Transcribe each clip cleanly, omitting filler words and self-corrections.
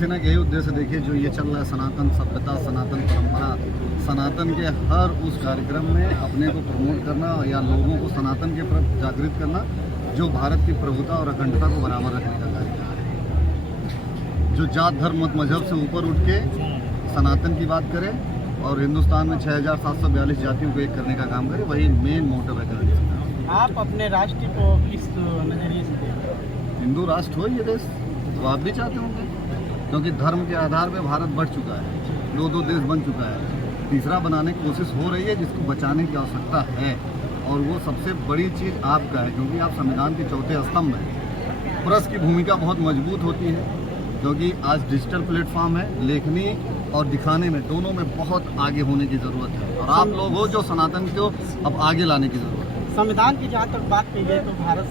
शिवसेना के यही उद्देश्य देखिए, जो ये चल रहा है सनातन सभ्यता, सनातन परंपरा, सनातन के हर उस कार्यक्रम में अपने को प्रमोट करना या लोगों को सनातन के प्रति जागृत करना, जो भारत की प्रभुता और अखंडता को बराबर रखने का कार्यक्रम है। जो जात धर्म मत मजहब से ऊपर उठ के सनातन की बात करे और हिंदुस्तान में 6742 जातियों को एक करने का काम करे, वही मेन मोटिव है करने। आप अपने राष्ट्र को किस नजरिए से देखते हैं? हिंदू राष्ट्र हो ये देश, तो आप भी चाहते होंगे, क्योंकि धर्म के आधार पर भारत बढ़ चुका है, दो देश बन चुका है, तीसरा बनाने की कोशिश हो रही है, जिसको बचाने की आवश्यकता है। और वो सबसे बड़ी चीज़ आपका है, क्योंकि आप संविधान के चौथे स्तंभ हैं। प्रेस की भूमिका बहुत मजबूत होती है, क्योंकि आज डिजिटल प्लेटफॉर्म है, लेखनी और दिखाने में दोनों में बहुत आगे होने की ज़रूरत है, और आप लोग हो जो सनातन को अब आगे लाने की ज़रूरत है। संविधान की जहाँ तक बात की जाए तो भारत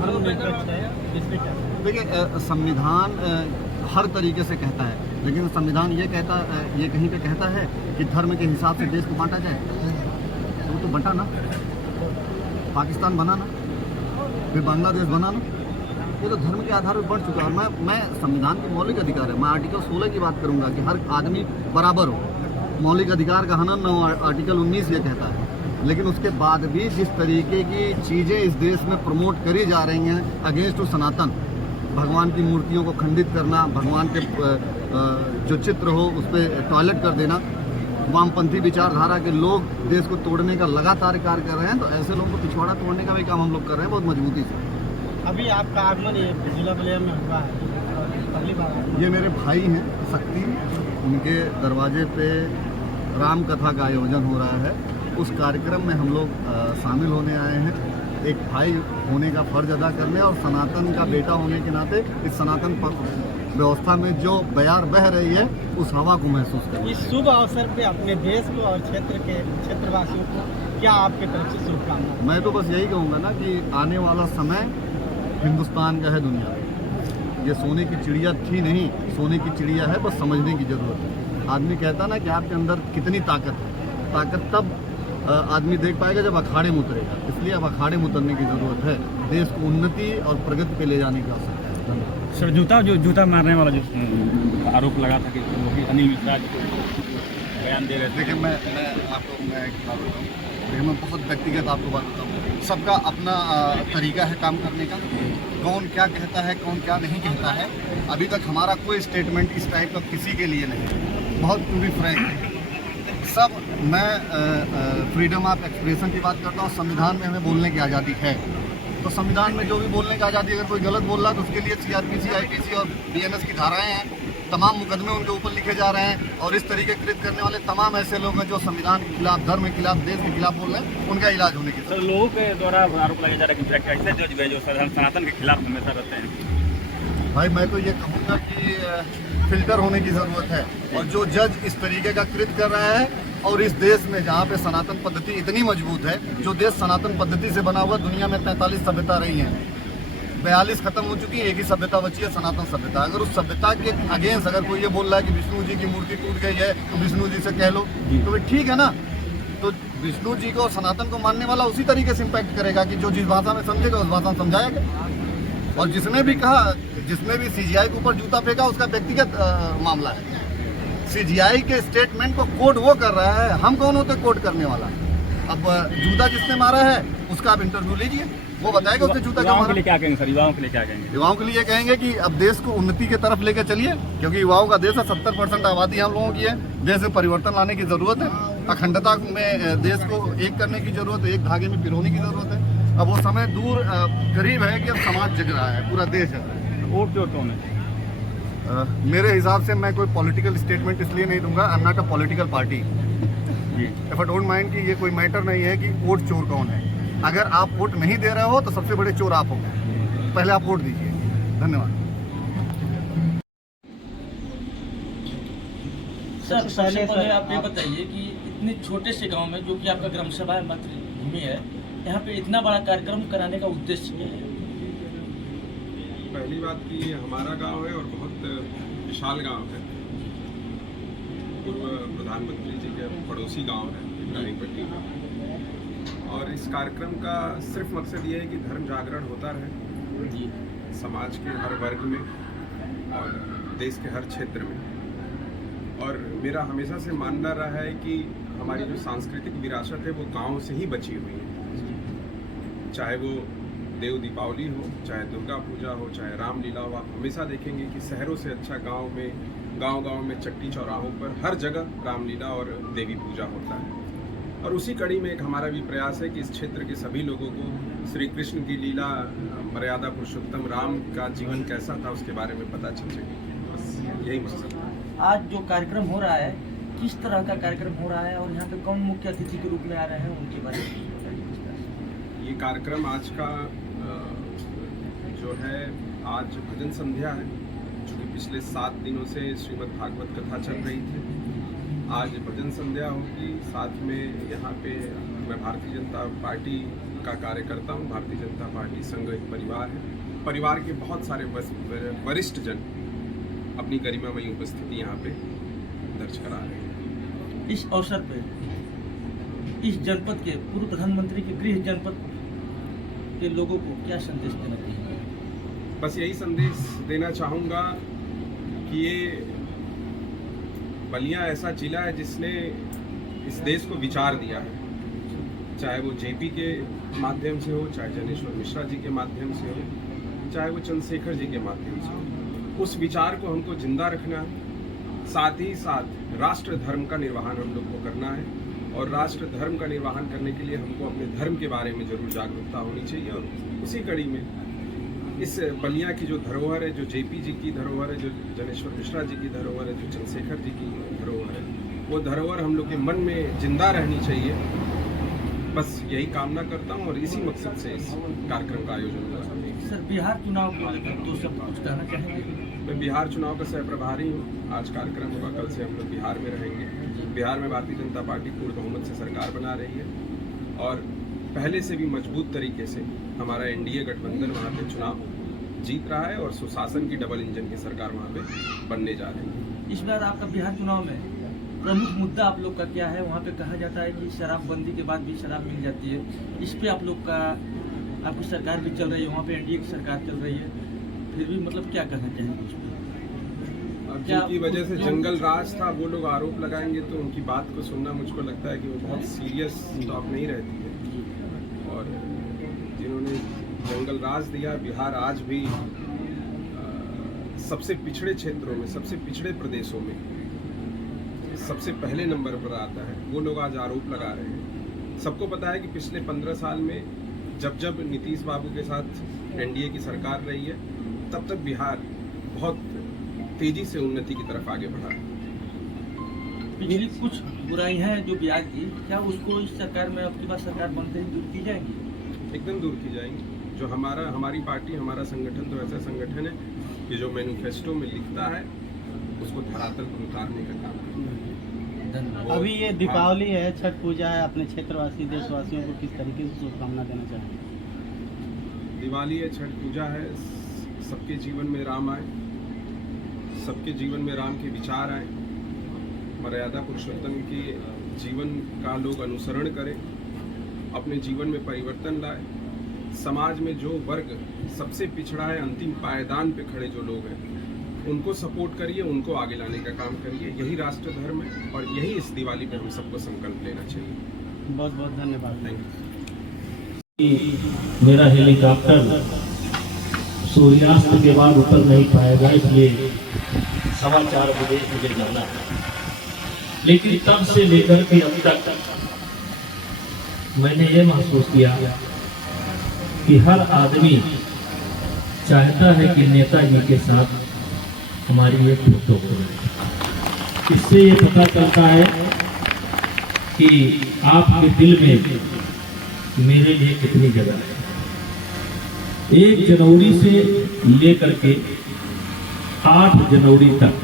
धर्मनिरपेक्ष है, इसमें क्या? देखिए, संविधान हर तरीके से कहता है, लेकिन संविधान ये कहीं पे कहता है कि धर्म के हिसाब से देश को बांटा जाए, वो तो बंटा ना, पाकिस्तान बना ना, फिर बांग्लादेश बना ना, ये तो धर्म के आधार पर बढ़ चुका है। और मैं संविधान के मौलिक अधिकार है, मैं आर्टिकल 16 की बात करूंगा कि हर आदमी बराबर हो, मौलिक अधिकार का हनन न हो, आर्टिकल 19 ये कहता है। लेकिन उसके बाद भी जिस तरीके की चीज़ें इस देश में प्रमोट करी जा रही हैं अगेंस्ट टू सनातन, भगवान की मूर्तियों को खंडित करना, भगवान के जो चित्र हो उस पर टॉयलेट कर देना, वामपंथी विचारधारा के लोग देश को तोड़ने का लगातार कार्य कर रहे हैं, तो ऐसे लोगों को पिछवाड़ा तोड़ने का भी काम हम लोग कर रहे हैं बहुत मजबूती से। अभी आपका आगमन ये जिला बलिया में हुआ है, पहली बार? ये मेरे भाई हैं शक्ति, उनके दरवाजे पे राम कथा का आयोजन हो रहा है, उस कार्यक्रम में हम लोग शामिल होने आए हैं, एक भाई होने का फर्ज अदा करने और सनातन का बेटा होने के नाते इस सनातन व्यवस्था में जो बयार बह रही है उस हवा को महसूस करना। इस शुभ अवसर पे अपने देश को और क्षेत्रवासियों को क्या आपके तरफ से शुभकामनाएं? मैं तो बस यही कहूँगा ना कि आने वाला समय हिंदुस्तान का है दुनिया में। ये सोने की चिड़िया थी नहीं, सोने की चिड़िया है, बस समझने की ज़रूरत है। आदमी कहता ना कि आपके अंदर कितनी ताकत है, ताकत तब आदमी देख पाएगा जब अखाड़े में उतरेगा, इसलिए अब अखाड़े में उतरने की ज़रूरत है, देश को उन्नति और प्रगति पे ले जाने की आवश्यकता है। धन्यवाद। सर, जूता मारने वाला जो आरोप लगा था कि वो भी अनिल मिश्रा बयान दे रहे थे। देखिए, मैं आपको एक बात बताऊँ, देखिए मैं बहुत व्यक्तिगत आपको बात बताऊँ, सबका अपना तरीका है काम करने का, कौन क्या कहता है कौन क्या नहीं कहता है। अभी तक हमारा कोई स्टेटमेंट इस टाइप का किसी के लिए नहीं, बहुत टू बी फ्रैंक है सब। मैं फ्रीडम ऑफ एक्सप्रेशन की बात करता हूँ, संविधान में हमें बोलने की आज़ादी है, तो संविधान में जो भी बोलने की आज़ादी, अगर कोई गलत बोल रहा है तो उसके लिए CRPC, IPC और BNS की धाराएं हैं, तमाम मुकदमे उनके ऊपर लिखे जा रहे हैं, और इस तरीके कृत करने वाले तमाम ऐसे लोग हैं जो संविधान के खिलाफ, धर्म के खिलाफ, देश के खिलाफ बोल रहे हैं, उनका इलाज होने की। सर, लोगों के द्वारा आरोप लगाया जा रहा है कि ऐसे जज गए जो सनातन के खिलाफ हमेशा रहते हैं। भाई, मैं तो ये कहूँगा कि फिल्टर होने की ज़रूरत है, और जो जज इस तरीके का कृत कर रहा है, और इस देश में जहाँ पे सनातन पद्धति इतनी मजबूत है, जो देश सनातन पद्धति से बना हुआ, दुनिया में 43 सभ्यता रही हैं, 42 खत्म हो चुकी है, एक ही सभ्यता बची है, सनातन सभ्यता। अगर उस सभ्यता के अगेंस्ट अगर कोई ये बोल रहा है कि विष्णु जी की मूर्ति टूट गई है तो विष्णु जी से कह लो, तो भाई ठीक है ना, तो विष्णु जी को और सनातन को मानने वाला उसी तरीके से इम्पैक्ट करेगा कि जो जिस भाषा में समझेगा उस भाषा में समझाएगा। और जिसने भी कहा, जिसने भी CGI के ऊपर जूता फेंका, उसका व्यक्तिगत मामला है। CGI के स्टेटमेंट को कोट वो कर रहा है, हम कौन होते कोट करने वाला। अब जूता जिसने मारा है उसका आप इंटरव्यू लीजिए, वो बताएगा उसने जूता क्यों मारा। क्या कहेंगे सर, युवाओं के लिए क्या कहेंगे? युवाओं के लिए कहेंगे कि अब देश को उन्नति की तरफ लेकर चलिए, क्योंकि युवाओं का देश है, 70% आबादी हम लोगों की है, देश में परिवर्तन लाने की ज़रूरत है, अखंडता में देश को एक करने की ज़रूरत है, एक धागे में पिरोने की ज़रूरत है। अब वो समय दूर करीब है कि अब समाज जग रहा है, पूरा देश जग रहा है। वोट क्यों कौन है? मेरे हिसाब से मैं कोई पॉलिटिकल स्टेटमेंट इसलिए नहीं दूंगा, I am not a political party. If I don't mind कि ये कोई मैटर नहीं है कि वोट चोर कौन है। अगर आप वोट नहीं दे रहे हो तो सबसे बड़े चोर आप हो, पहले आप वोट दीजिए। धन्यवाद। सर, सबसे पहले आप ये बताइए कि इतने छोटे से गांव में, जो कि आपका ग्राम सभा मातृभूमि है, यहाँ पे इतना बड़ा कार्यक्रम कराने का उद्देश्य क्या है? पहली बात कि हमारा गांव है और बहुत विशाल गांव है, पूर्व प्रधानमंत्री जी के पड़ोसी गांव है इब्राहिमपट्टी का, और इस कार्यक्रम का सिर्फ मकसद ये है कि धर्म जागरण होता रहे समाज के हर वर्ग में, और देश के हर क्षेत्र में। और मेरा हमेशा से मानना रहा है कि हमारी जो सांस्कृतिक विरासत है वो गांव से ही बची हुई है। चाहे वो देव दीपावली हो, चाहे दुर्गा पूजा हो, चाहे रामलीला हो, आप हमेशा देखेंगे कि शहरों से अच्छा गांव में चट्टी चौराहों पर हर जगह रामलीला और देवी पूजा होता है। और उसी कड़ी में एक हमारा भी प्रयास है कि इस क्षेत्र के सभी लोगों को श्री कृष्ण की लीला, मर्यादा पुरुषोत्तम राम का जीवन कैसा था उसके बारे में पता चल सके। बस यही मकसद है। आज जो कार्यक्रम हो रहा है, किस तरह का कार्यक्रम हो रहा है और यहाँ पे कौन मुख्य अतिथि के रूप में आ रहे हैं, उनके बारे में? ये कार्यक्रम आज का जो है, आज भजन संध्या है, जो कि पिछले 7 दिनों से श्रीमद् भागवत कथा चल रही थी। आज भजन संध्या होगी। साथ में यहाँ पे मैं भारतीय जनता पार्टी का कार्यकर्ता हूँ। भारतीय जनता पार्टी संघ एक परिवार है। परिवार के बहुत सारे वरिष्ठ जन अपनी गरिमामयी उपस्थिति यहाँ पे दर्ज करा रहे हैं। इस अवसर पे इस जनपद के पूर्व प्रधानमंत्री के गृह जनपद के लोगों को क्या संदेश देना चाहिए? बस यही संदेश देना चाहूँगा कि ये बलिया ऐसा जिला है जिसने इस देश को विचार दिया है। चाहे वो जेपी के माध्यम से हो, चाहे जनेश्वर मिश्रा जी के माध्यम से हो, चाहे वो चंद्रशेखर जी के माध्यम से हो, उस विचार को हमको जिंदा रखना है। साथ ही साथ राष्ट्र धर्म का निर्वहन हम लोग को करना है। और राष्ट्र धर्म का निर्वहन करने के लिए हमको अपने धर्म के बारे में जरूर जागरूकता होनी चाहिए। और उसी कड़ी में इस बलिया की जो धरोहर है, जो जेपी जी की धरोहर है, जो जनेश्वर मिश्रा जी की धरोहर है, जो चंद्रशेखर जी की धरोहर है, वो धरोहर हम लोग के मन में जिंदा रहनी चाहिए। बस यही कामना करता हूँ और इसी मकसद से इस कार्यक्रम का आयोजन हुआ। सर, बिहार चुनाव को लेकर 2 शब्द कुछ कहना चाहेंगे? मैं बिहार चुनाव का सह प्रभारी हूँ। आज कार्यक्रम होगा, कल से हम लोग बिहार में रहेंगे। बिहार में भारतीय जनता पार्टी पूर्ण बहुमत से सरकार बना रही है और पहले से भी मजबूत तरीके से हमारा एनडीए गठबंधन वहाँ पे चुनाव जीत रहा है और सुशासन की डबल इंजन की सरकार वहाँ पे बनने जा रही है। इस बार आपका बिहार चुनाव में प्रमुख मुद्दा आप लोग का क्या है? वहाँ पे कहा जाता है कि शराबबंदी के बाद भी शराब मिल जाती है। इस पे आप लोग का, आपकी सरकार भी चल रही है, वहाँ पे एनडीए की सरकार चल रही है, फिर भी मतलब क्या कहना चाहेंगे उस पर? अब जिनकी वजह से जंगल राज था, वो लोग आरोप लगाएंगे तो उनकी बात को सुनना मुझको लगता है कि वो बहुत सीरियस टॉक नहीं रहती है। और जिन्होंने जंगल राज दिया, बिहार आज भी सबसे पिछड़े क्षेत्रों में, सबसे पिछड़े प्रदेशों में सबसे पहले नंबर पर आता है। वो लोग आज आरोप लगा रहे हैं। सबको पता है कि पिछले 15 साल में जब जब नीतीश बाबू के साथ एनडीए की सरकार रही है, तब तक बिहार बहुत तेजी से उन्नति की तरफ आगे बढ़ा। पिछली कुछ बुराइयां हैं जो बिहार की, क्या उसको इस सरकार में, अब की बार सरकार बनते ही दूर की जाएंगी? एकदम दूर की जाएंगी। जो हमारी पार्टी, हमारा संगठन तो ऐसा संगठन है कि जो मैनिफेस्टो में लिखता है उसको धरातल पर उतारने का काम करता है। अभी ये दीपावली है, छठ पूजा है, अपने क्षेत्रवासी देशवासियों को किस तरीके से शुभकामना देना चाहेंगे? दिवाली है, छठ पूजा है, सबके जीवन में राम आए, सबके जीवन में राम के विचार आए, मर्यादा पुरुषोत्तम के जीवन का लोग अनुसरण करें, अपने जीवन में परिवर्तन लाए। समाज में जो वर्ग सबसे पिछड़ा है, अंतिम पायदान पे खड़े जो लोग हैं, उनको सपोर्ट करिए, उनको आगे लाने का काम करिए। यही राष्ट्र धर्म है और यही इस दिवाली पे हम सबको संकल्प लेना चाहिए। बहुत बहुत धन्यवाद। Thank you. मेरा हेलीकॉप्टर सूर्यास्त के बाद उतर नहीं पाएगा, इसलिए 4:15 बजे मुझे जाना है। लेकिन तब से लेकर के अब तक मैंने ये महसूस किया कि हर आदमी चाहता है कि नेताजी के साथ हमारी एक फोटो हो। इससे ये पता चलता है कि आपके दिल में मेरे लिए कितनी जगह है। 1 जनवरी से लेकर के 8 जनवरी तक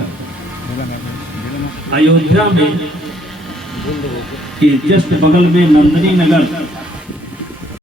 अयोध्या में के जस्ट बगल में नंदनी नगर